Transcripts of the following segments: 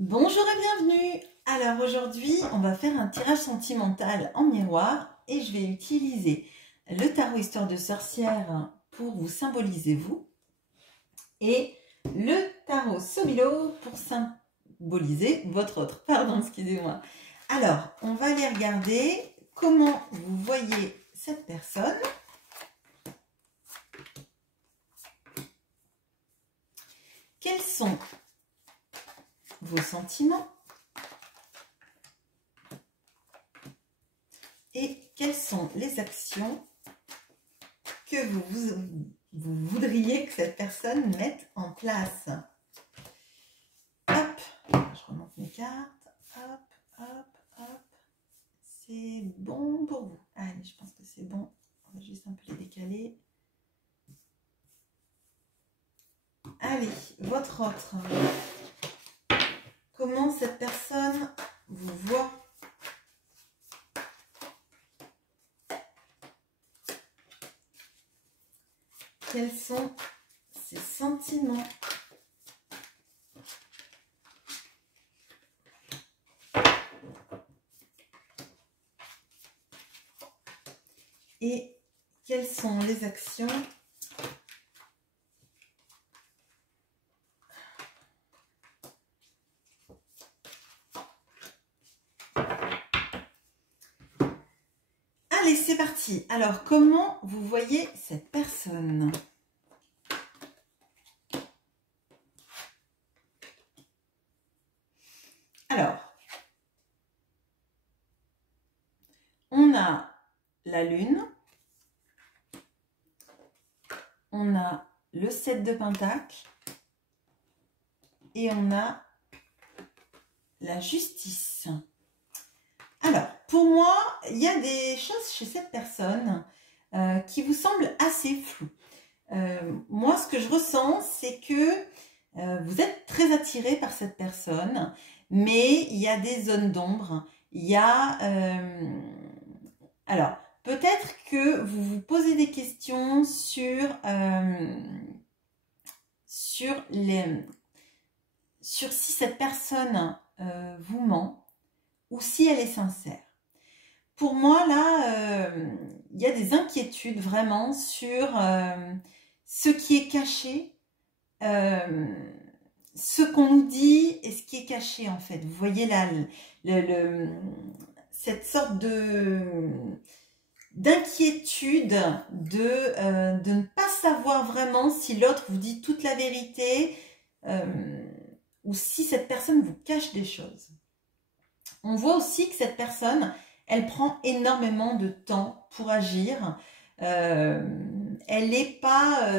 Bonjour et bienvenue. Alors aujourd'hui, on va faire un tirage sentimental en miroir et je vais utiliser le tarot Histoire de sorcière pour vous symboliser vous et le tarot Somilo pour symboliser votre autre. Pardon, excusez-moi. Alors, on va aller regarder comment vous voyez cette personne. Quels sont vos sentiments et quelles sont les actions que vous voudriez que cette personne mette en place. Hop, je remonte mes cartes. Hop, hop, hop. C'est bon pour vous. Allez, je pense que c'est bon. On va juste un peu les décaler. Allez, votre autre. Comment cette personne vous voit? Quels sont ses sentiments? Et quelles sont les actions Allez, c'est parti. Alors, comment vous voyez cette personne? Alors, on a la lune, on a le 7 de pentacle et on a la justice. Alors, pour moi, il y a des choses chez cette personne qui vous semblent assez floues. Moi, ce que je ressens, c'est que vous êtes très attiré par cette personne, mais il y a des zones d'ombre. Il y a... alors, peut-être que vous vous posez des questions sur si cette personne vous ment ou si elle est sincère. Pour moi, là, il y a des inquiétudes vraiment sur ce qui est caché, ce qu'on nous dit et ce qui est caché en fait. Vous voyez là, cette sorte d'inquiétude de ne pas savoir vraiment si l'autre vous dit toute la vérité ou si cette personne vous cache des choses. On voit aussi que cette personne, elle prend énormément de temps pour agir. Elle n'est pas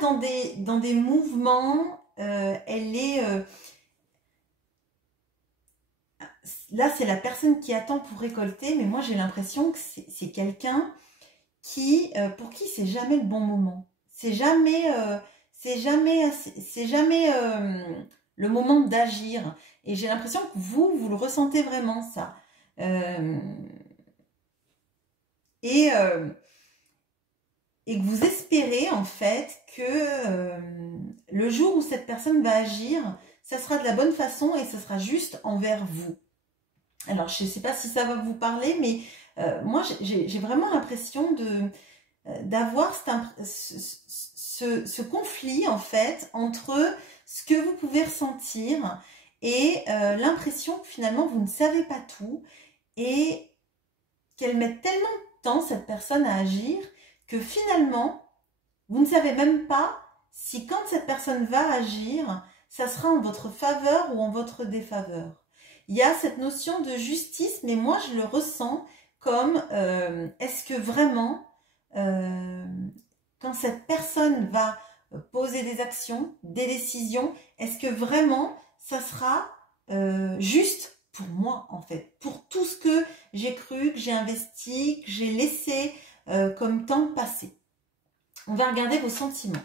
dans des mouvements. Là, c'est la personne qui attend pour récolter, mais moi, j'ai l'impression que c'est quelqu'un pour qui c'est jamais le bon moment. C'est jamais le moment d'agir. Et j'ai l'impression que vous le ressentez vraiment, ça. Et que vous espérez, en fait, que le jour où cette personne va agir, ça sera de la bonne façon et ça sera juste envers vous. Alors, je ne sais pas si ça va vous parler, mais moi, j'ai vraiment l'impression d'avoir ce conflit, en fait, entre ce que vous pouvez ressentir et l'impression que finalement, vous ne savez pas tout et qu'elle met tellement de temps, cette personne, à agir, que finalement, vous ne savez même pas si quand cette personne va agir, ça sera en votre faveur ou en votre défaveur. Il y a cette notion de justice, mais moi, je le ressens comme est-ce que vraiment, quand cette personne va poser des actions, des décisions, est-ce que vraiment, ça sera juste pour moi, en fait, pour tout ce que j'ai cru, que j'ai investi, que j'ai laissé comme temps passé. On va regarder vos sentiments.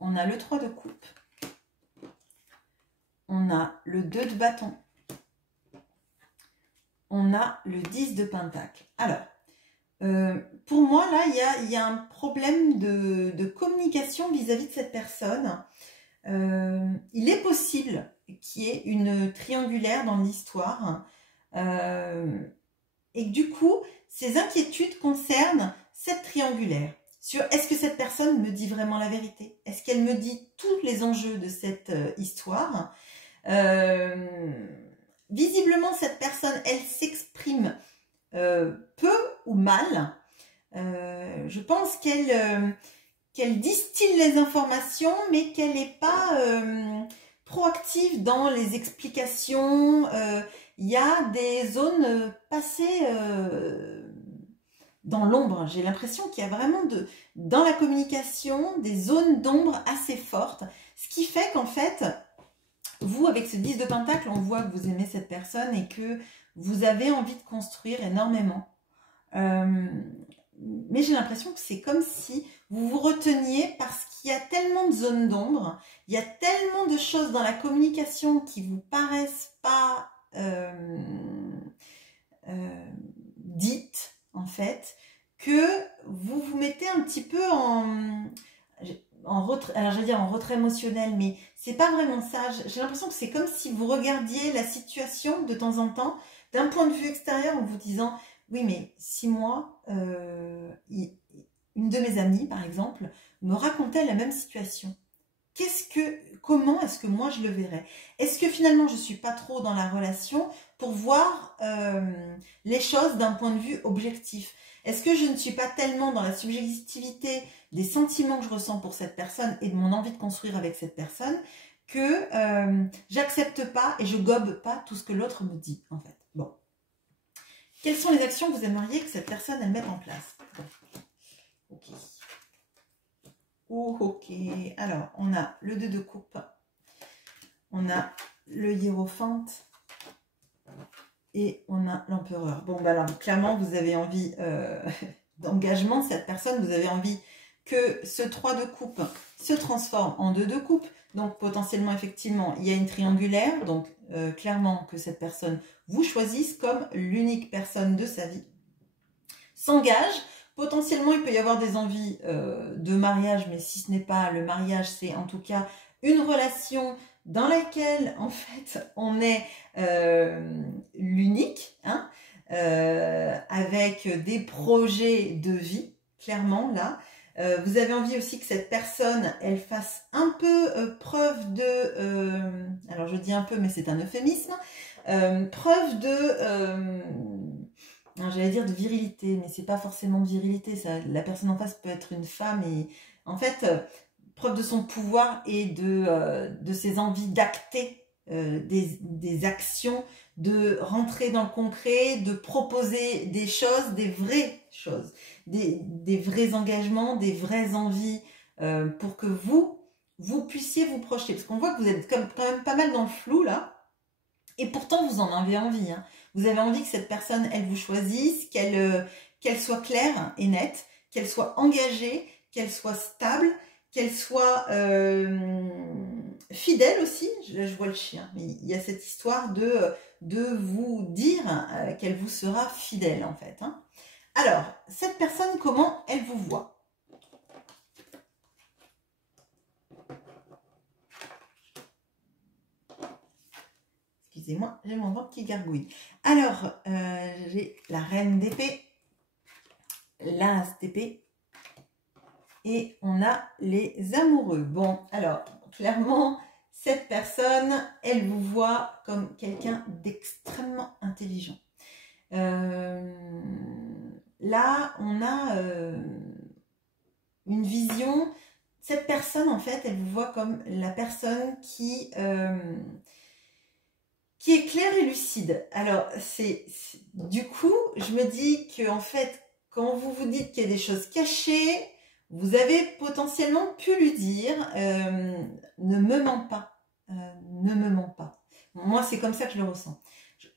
On a le 3 de coupe. On a le 2 de bâton. On a le 10 de pentacle. Alors, Pour moi, là, il y a un problème de communication vis-à-vis de cette personne. Il est possible qu'il y ait une triangulaire dans l'histoire et que du coup, ces inquiétudes concernent cette triangulaire. Sur est-ce que cette personne me dit vraiment la vérité? Est-ce qu'elle me dit tous les enjeux de cette histoire? Visiblement, cette personne, elle s'exprime peu ou mal. Je pense qu'elle distille les informations, mais qu'elle n'est pas proactive dans les explications. Il y a des zones passées dans l'ombre. J'ai l'impression qu'il y a vraiment dans la communication des zones d'ombre assez fortes. Ce qui fait qu'en fait, vous, avec ce 10 de Pentacle, on voit que vous aimez cette personne et que vous avez envie de construire énormément. Mais j'ai l'impression que c'est comme si vous vous reteniez parce qu'il y a tellement de zones d'ombre, il y a tellement de choses dans la communication qui vous paraissent pas dites, en fait, que vous vous mettez un petit peu en retrait, alors je vais dire en retrait émotionnel, mais c'est pas vraiment ça. J'ai l'impression que c'est comme si vous regardiez la situation de temps en temps d'un point de vue extérieur en vous disant oui, mais si moi, une de mes amies, par exemple, me racontait la même situation, comment est-ce que moi je le verrais? Est-ce que finalement je suis pas trop dans la relation pour voir les choses d'un point de vue objectif? Est-ce que je ne suis pas tellement dans la subjectivité des sentiments que je ressens pour cette personne et de mon envie de construire avec cette personne que j'accepte pas et je gobe pas tout ce que l'autre me dit, en fait. Bon. Quelles sont les actions que vous aimeriez que cette personne elle mette en place? Bon. Ok. Oh, ok. Alors, on a le 2 de coupe. On a le hiérophante. Et on a l'empereur. Bon, bah alors, clairement, vous avez envie d'engagement. Cette personne, vous avez envie que ce 3 de coupe se transforme en 2 de coupe. Donc, potentiellement, effectivement, il y a une triangulaire. Donc, clairement, que cette personne vous choisisse comme l'unique personne de sa vie. S'engage. Potentiellement, il peut y avoir des envies de mariage, mais si ce n'est pas le mariage, c'est en tout cas une relation dans laquelle, en fait, on est l'unique, hein, avec des projets de vie, clairement, là. Vous avez envie aussi que cette personne, elle fasse un peu preuve de... alors, je dis un peu, mais c'est un euphémisme. Preuve de... j'allais dire de virilité, mais c'est pas forcément de virilité. Ça, la personne en face peut être une femme et en fait, preuve de son pouvoir et de ses envies d'acter des actions, de rentrer dans le concret, de proposer des choses, des vraies choses, des vrais engagements, des vraies envies pour que vous puissiez vous projeter. Parce qu'on voit que vous êtes quand même pas mal dans le flou là. Et pourtant, vous en avez envie. Hein. Vous avez envie que cette personne, elle vous choisisse, qu'elle soit claire et nette, qu'elle soit engagée, qu'elle soit stable, qu'elle soit fidèle aussi. Là, je vois le chien. Mais il y a cette histoire de vous dire qu'elle vous sera fidèle, en fait. Hein. Alors, cette personne, comment elle vous voit ? Excusez-moi, j'ai mon ventre qui gargouille. Alors, j'ai la reine d'épée, l'as d'épée, et on a les amoureux. Bon, alors, clairement, cette personne, elle vous voit comme quelqu'un d'extrêmement intelligent. Là, on a une vision. Cette personne, en fait, elle vous voit comme la personne qui est claire et lucide. Alors, du coup, je me dis que en fait, quand vous vous dites qu'il y a des choses cachées, vous avez potentiellement pu lui dire ne me mens pas, ne me mens pas. Moi, c'est comme ça que je le ressens.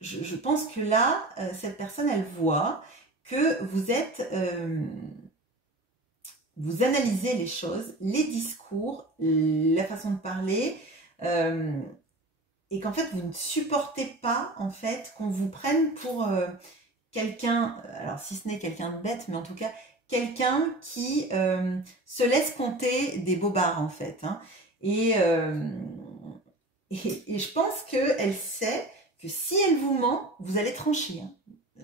Je pense que là, cette personne, elle voit que vous êtes, vous analysez les choses, les discours, la façon de parler. Et qu'en fait, vous ne supportez pas, en fait, qu'on vous prenne pour quelqu'un, alors si ce n'est quelqu'un de bête, mais en tout cas quelqu'un qui se laisse compter des bobards en fait. Hein. Et je pense qu'elle sait que si elle vous ment, vous allez trancher. Hein.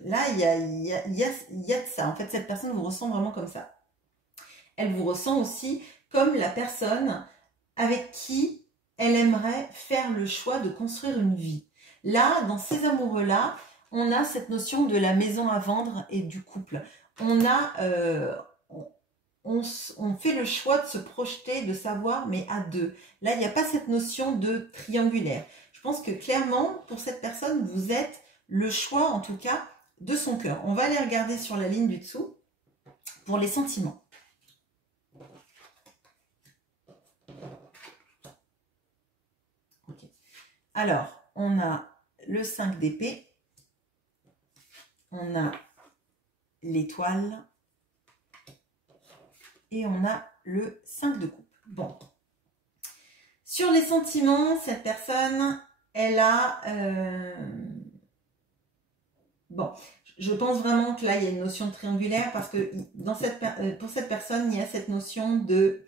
Là, il y a de ça. En fait, cette personne vous ressent vraiment comme ça. Elle vous ressent aussi comme la personne avec qui elle aimerait faire le choix de construire une vie. Là, dans ces amoureux-là, on a cette notion de la maison à vendre et du couple. On fait le choix de se projeter, de savoir, mais à deux. Là, il n'y a pas cette notion de triangulaire. Je pense que clairement, pour cette personne, vous êtes le choix, en tout cas, de son cœur. On va aller regarder sur la ligne du dessous pour les sentiments. Okay. Alors, on a le 5 d'épée, on a l'étoile et on a le 5 de coupe. Bon. Sur les sentiments, cette personne, elle a... Bon, je pense vraiment que là, il y a une notion de triangulaire parce que pour cette personne, il y a cette notion de...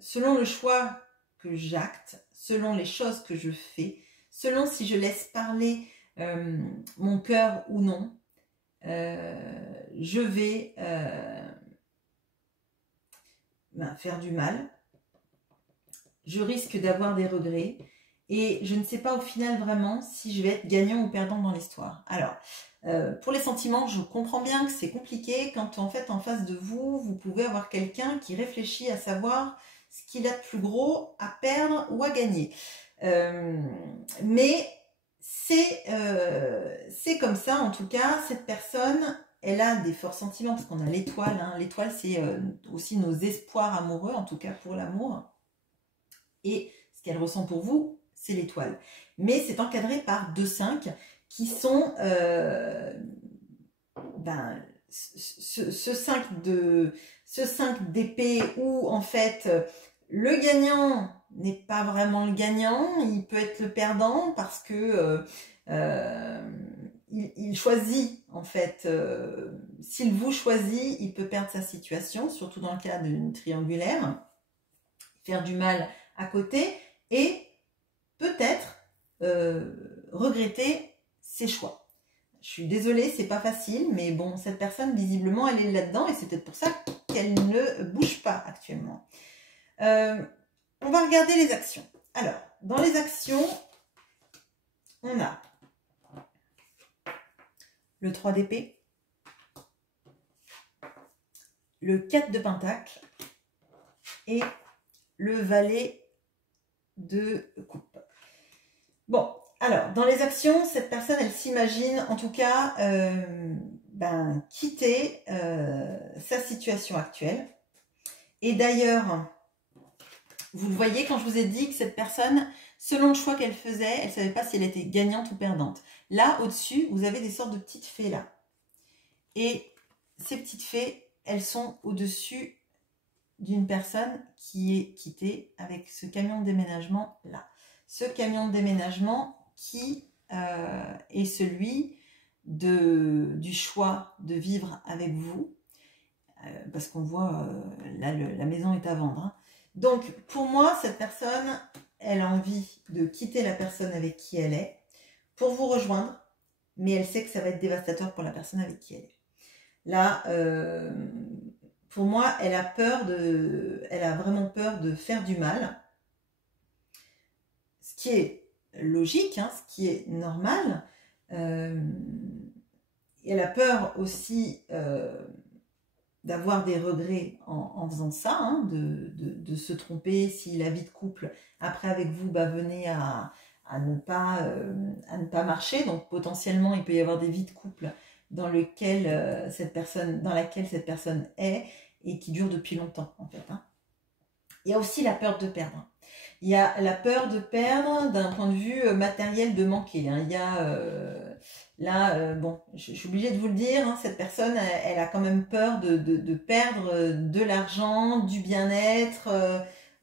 selon le choix que j'acte, selon les choses que je fais, selon si je laisse parler mon cœur ou non, je vais faire du mal. Je risque d'avoir des regrets et je ne sais pas au final vraiment si je vais être gagnant ou perdant dans l'histoire. Alors, pour les sentiments, je comprends bien que c'est compliqué quand en fait en face de vous, vous pouvez avoir quelqu'un qui réfléchit à savoir ce qu'il a de plus gros à perdre ou à gagner. Mais c'est comme ça, en tout cas, cette personne, elle a des forts sentiments, parce qu'on a l'étoile. Hein. L'étoile, c'est aussi nos espoirs amoureux, en tout cas pour l'amour. Et ce qu'elle ressent pour vous, c'est l'étoile. Mais c'est encadré par 2-5 qui sont ce 5 d'épée où en fait le gagnant n'est pas vraiment le gagnant, il peut être le perdant parce que il choisit en fait, s'il vous choisit, il peut perdre sa situation, surtout dans le cas d'une triangulaire, faire du mal à côté et peut-être regretter ses choix. Je suis désolée, c'est pas facile, mais bon, cette personne, visiblement, elle est là-dedans et c'est peut-être pour ça qu'elle ne bouge pas actuellement. On va regarder les actions. Alors, dans les actions, on a le 3 d'épée, le 4 de pentacle et le valet de coupe. Bon, alors, dans les actions, cette personne, elle s'imagine, en tout cas, quitter sa situation actuelle. Et d'ailleurs, vous le voyez, quand je vous ai dit que cette personne, selon le choix qu'elle faisait, elle ne savait pas si elle était gagnante ou perdante. Là, au-dessus, vous avez des sortes de petites fées là. Et ces petites fées, elles sont au-dessus d'une personne qui est quittée avec ce camion de déménagement là. Ce camion de déménagement qui est celui du choix de vivre avec vous, parce qu'on voit là la maison est à vendre. Hein. Donc pour moi, cette personne, elle a envie de quitter la personne avec qui elle est pour vous rejoindre, mais elle sait que ça va être dévastateur pour la personne avec qui elle est. Là, pour moi, elle a vraiment peur de faire du mal, ce qui est logique, hein, ce qui est normal. Elle a peur aussi d'avoir des regrets en faisant ça, hein, de se tromper si la vie de couple après avec vous venait à ne pas marcher. Donc potentiellement il peut y avoir des vies de couple dans laquelle cette personne est et qui durent depuis longtemps en fait. Hein. Il y a aussi la peur de perdre. Il y a la peur de perdre d'un point de vue matériel, de manquer. Hein. Il y a bon, je suis obligée de vous le dire, hein, cette personne, elle a quand même peur de perdre de l'argent, du bien-être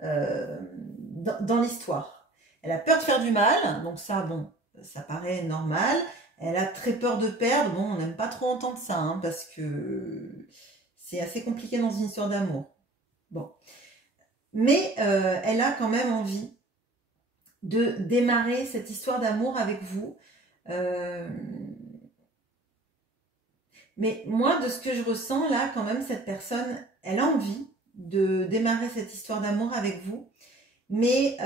dans l'histoire. Elle a peur de faire du mal, donc ça, bon, ça paraît normal. Elle a très peur de perdre. Bon, on n'aime pas trop entendre ça, hein, parce que c'est assez compliqué dans une histoire d'amour. Bon. Mais elle a quand même envie de démarrer cette histoire d'amour avec vous. Mais moi, de ce que je ressens là, quand même, cette personne, elle a envie de démarrer cette histoire d'amour avec vous. Mais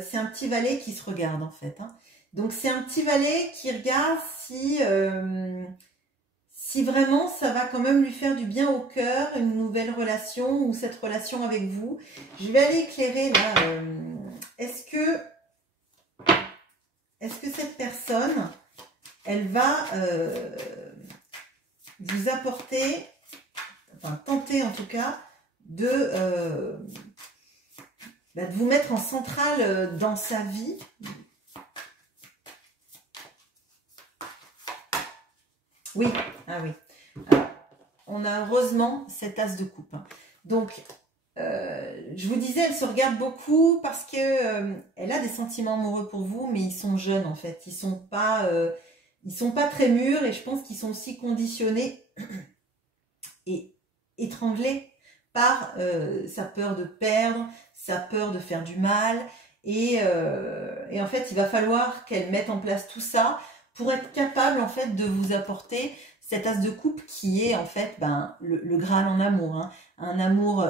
c'est un petit valet qui se regarde en fait, hein. Donc c'est un petit valet qui regarde si vraiment ça va quand même lui faire du bien au cœur, une nouvelle relation ou cette relation avec vous. Je vais aller éclairer là. Est-ce que cette personne, elle va vous apporter, enfin tenter en tout cas, de vous mettre en centrale dans sa vie. Oui, ah oui. Alors, on a heureusement cet as de coupe. Donc, je vous disais, elle se regarde beaucoup parce que elle a des sentiments amoureux pour vous, mais ils sont jeunes en fait. Ils sont pas très mûrs et je pense qu'ils sont aussi conditionnés et étranglés par sa peur de perdre, sa peur de faire du mal. Et en fait, il va falloir qu'elle mette en place tout ça pour être capable en fait de vous apporter cet as de coupe qui est en fait le Graal en amour, hein. Un amour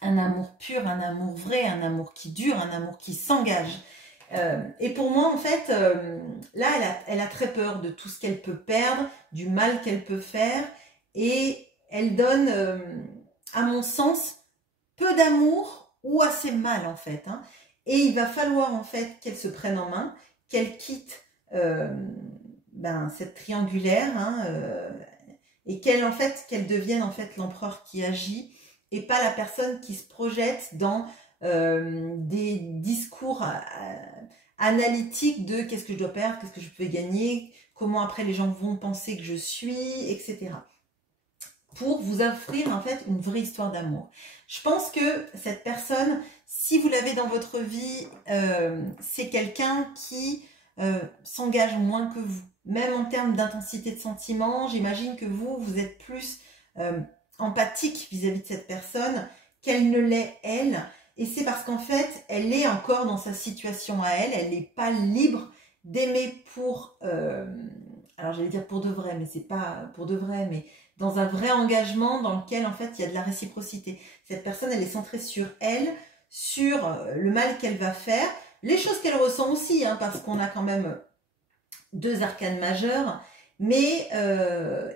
un amour pur, un amour vrai, un amour qui dure, un amour qui s'engage. Et pour moi, en fait, là, elle a très peur de tout ce qu'elle peut perdre, du mal qu'elle peut faire. Et elle donne, à mon sens, peu d'amour ou assez mal, en fait, hein. Et il va falloir, en fait, qu'elle se prenne en main, qu'elle quitte cette triangulaire, hein, et qu'elle devienne, en fait, l'empereur qui agit et pas la personne qui se projette dans des discours analytiques de qu'est-ce que je dois perdre, qu'est-ce que je peux gagner, comment après les gens vont penser que je suis, etc. Pour vous offrir en fait une vraie histoire d'amour. Je pense que cette personne, si vous l'avez dans votre vie, c'est quelqu'un qui s'engage moins que vous. Même en termes d'intensité de sentiments, j'imagine que vous êtes plus empathique vis-à-vis de cette personne qu'elle ne l'est elle. Et c'est parce qu'en fait, elle est encore dans sa situation à elle. Elle n'est pas libre d'aimer pour... alors j'allais dire pour de vrai, mais c'est pas pour de vrai, mais dans un vrai engagement dans lequel en fait il y a de la réciprocité. Cette personne, elle est centrée sur elle, sur le mal qu'elle va faire, les choses qu'elle ressent aussi, hein, parce qu'on a quand même 2 arcanes majeures, mais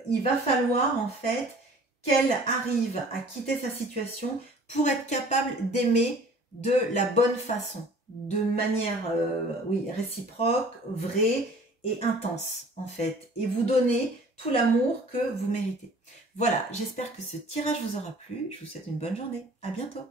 il va falloir en fait qu'elle arrive à quitter sa situation pour être capable d'aimer de la bonne façon, de manière réciproque, vraie et intense en fait, et vous donner tout l'amour que vous méritez. Voilà, j'espère que ce tirage vous aura plu. Je vous souhaite une bonne journée. À bientôt.